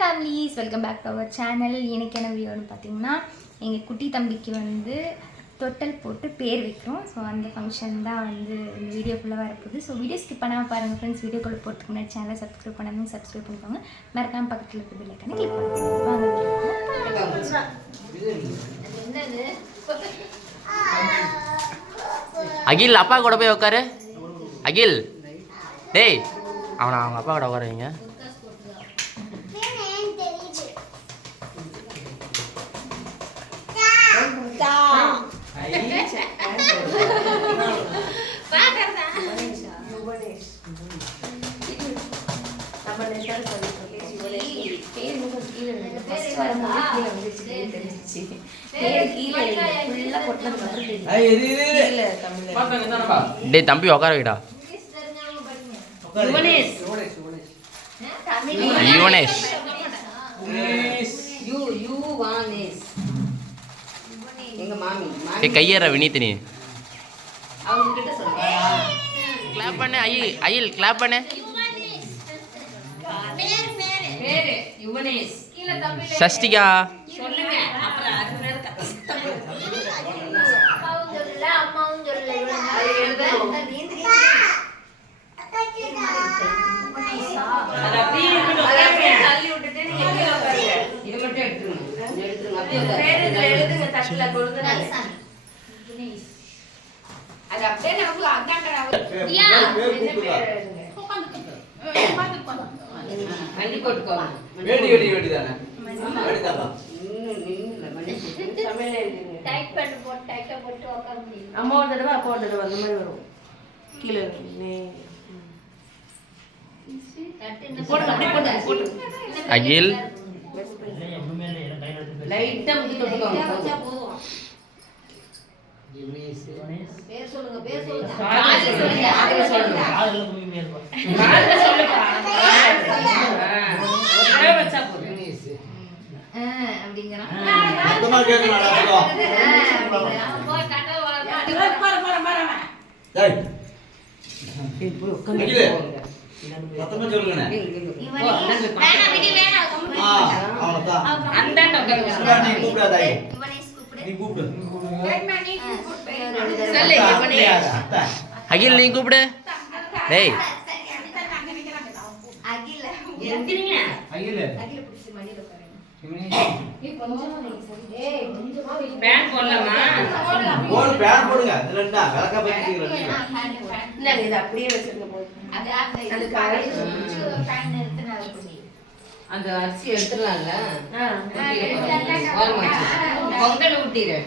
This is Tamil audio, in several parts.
Families, welcome back to our channel. எனக்கு என்ன வீடியோன்னு பார்த்தீங்கன்னா, எங்கள் குட்டி தம்பிக்கு வந்து தொட்டல் போட்டு பேர் வைக்கிறோம். ஸோ அந்த ஃபங்க்ஷன் தான் வந்து இந்த வீடியோ ஃபுல்லாக வரப்போகுது. ஸோ வீடியோ ஸ்கிப் பண்ணாமல் பாருங்கள் ஃப்ரெண்ட்ஸ். வீடியோக்குள்ளே போகிறதுக்கு முன்னாடி சேனலை சப்ஸ்கிரைப் பண்ணாமல் சப்ஸ்கிரைப் பண்ணிக்கோங்க. மறக்காமல் பக்கத்தில் இருக்க பெல் ஐகானை கிளிக் பண்ணிக்கோங்க. அகில் அப்பா கூட போய் உட்காரு. அகில் டேய், அவனை அவங்க அப்பா கூட உட்காருவீங்க. டேய் தம்பி உட்கார வைடா. யுவனேஷ் கையேற வினீத் நீ கிளாப் பண்ணு. அயில் கிளாப் பண்ணு. சஷ்டிகா அகில் அகில் நீ கூப்பிடு. டேய் அந்த அரிசி எடுத்துடலாம்ல, பொங்கல் ஊட்டிடு.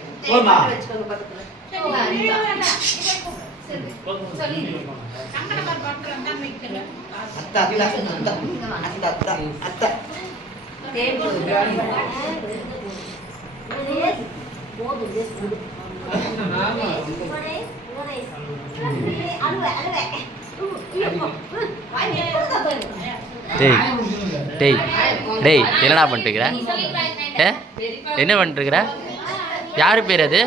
டேய் டேய் என்னடா பண்ணிட்டுருக்குற? என்ன பண்ணிட்டுருக்குற? யார் பேர் அது?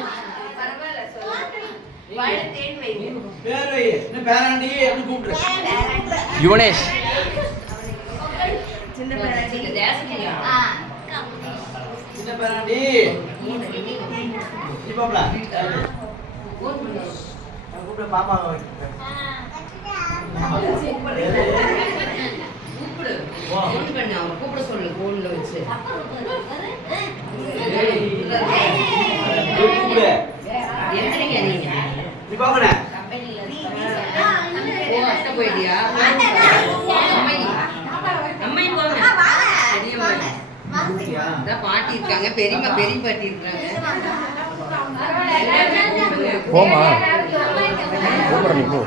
யுவனேஷ். கூப்பிட சொல்லு போன்ல வச்சு. எத்தனைங்க நீங்க போயிட்டியா? அம்மை பாட்டி இருக்காங்க, பெரியம்மா பெரிய பாட்டி இருக்காங்க. போமா கூப்பிட நீ போ.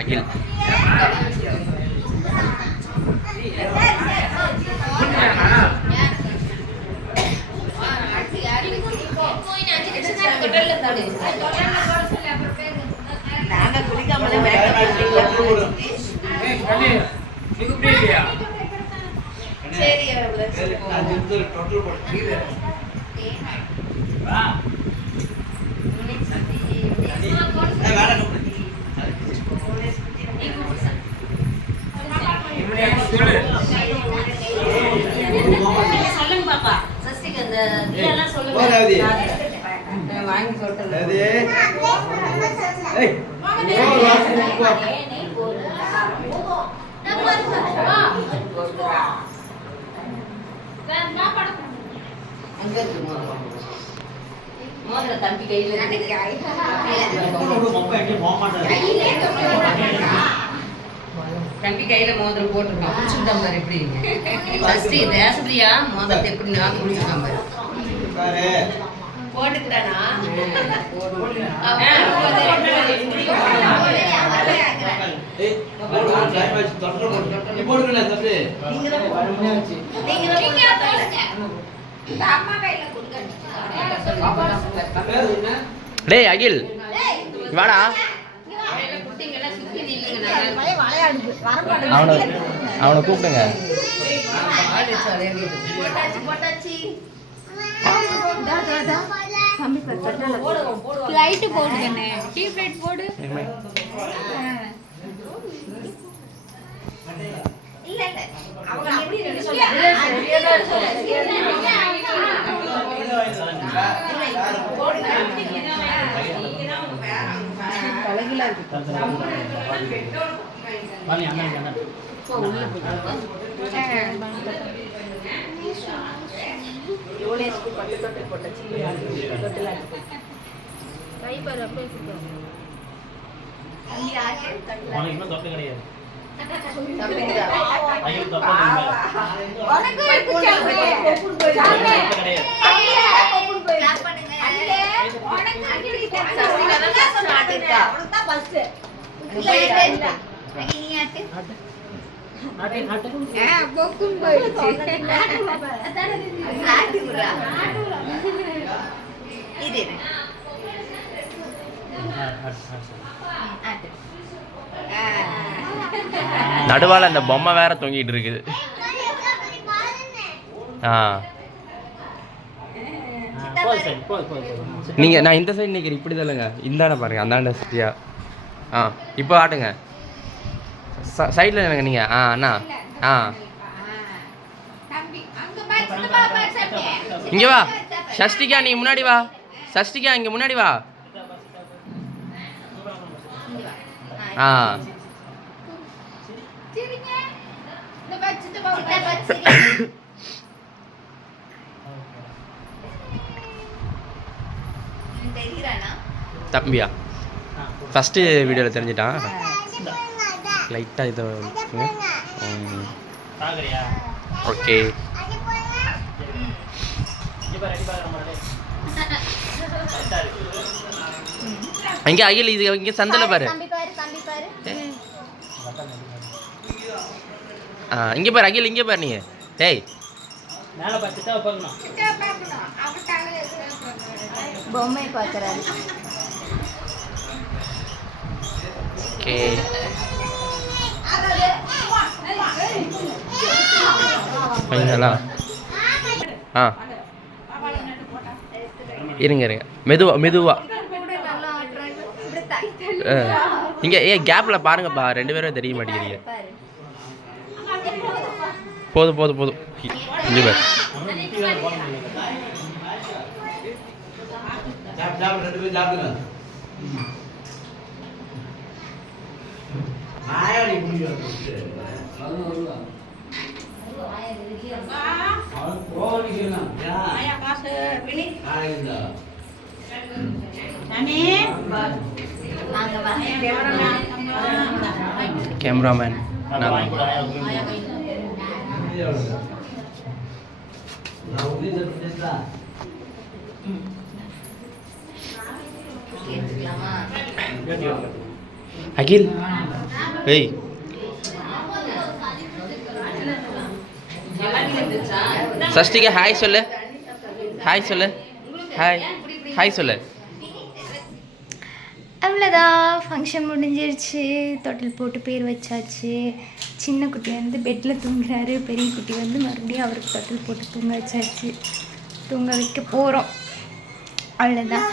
அகில் இதெல்லாம் சொல்லுங்க. நான் வாங்கி சொல்றேன். அங்க இருக்கு மோதிரம் தம்பி கையில தம்பி கையில மோதிரம் போட்டிருக்கான். குடிச்சுட்டான் பாரு எப்படி சஷ்டி தேசப்பிரியா மோதிரத்தை எப்படி நான் குடிச்சிருக்கான் பாரு. போட்டுக்கிட்டானா டேய் அகில் வாடா. அவனை கூப்பிடுங்க. லைட்டு போடுங்கண்ணே, டியூப் லைட் போடு. நடுவால அந்த பொம்மை வேற தொங்கிட்டு இருக்குது. நீங்க நான் இந்த சைடு நிற்கிறேன், இப்படி தானங்க இந்தாண்ட பாருங்க, அந்தாண்ட சரியா. இப்போ ஆட்டுங்க சைடில் நினைங்க நீங்க. அண்ணா இங்க வா சஷ்டிகா, நீ முன்னாடி வா. சஷ்டிகா இங்க முன்னாடி வா. தம்பியா ஃபஸ்ட்டு வீடியோவில் தெரிஞ்சிட்டான். லைட்டாக இதை ஓகே. இங்கே அகில் இது இங்கே சந்தில் பாரு. இங்கே பாரு அகில், இங்கே பாரு. நீங்கள் டேய் பொம்மை பார்க்குறாரு. ஓகே ஃபைனலா இருங்க மெதுவா இங்கே கேப்பில் பாருங்கப்பா, 2 பேரும் தெரிய மாட்டேங்கிறீங்க. போதும் இங்கே பாரு. கேமராமேன் அகில். ஏய் சஷ்டிகா ஹாய் சொல்லு. ஹாய் சொல்லு. அவ்வளோதான், ஃபங்க்ஷன் முடிஞ்சிருச்சு. தொட்டில் போட்டு பேர் வச்சாச்சு. சின்ன குட்டி வந்து பெட்டில் தூங்குறாரு, பெரிய குட்டி வந்து மறுபடியும் அவருக்கு தொட்டில் போட்டு தூங்க வச்சாச்சு. தூங்க வைக்க போகிறோம். அவ்வளோதான்.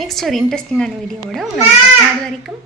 நெக்ஸ்ட் ஒரு இன்ட்ரெஸ்டிங்கான வீடியோவோட உங்களை அது வரைக்கும்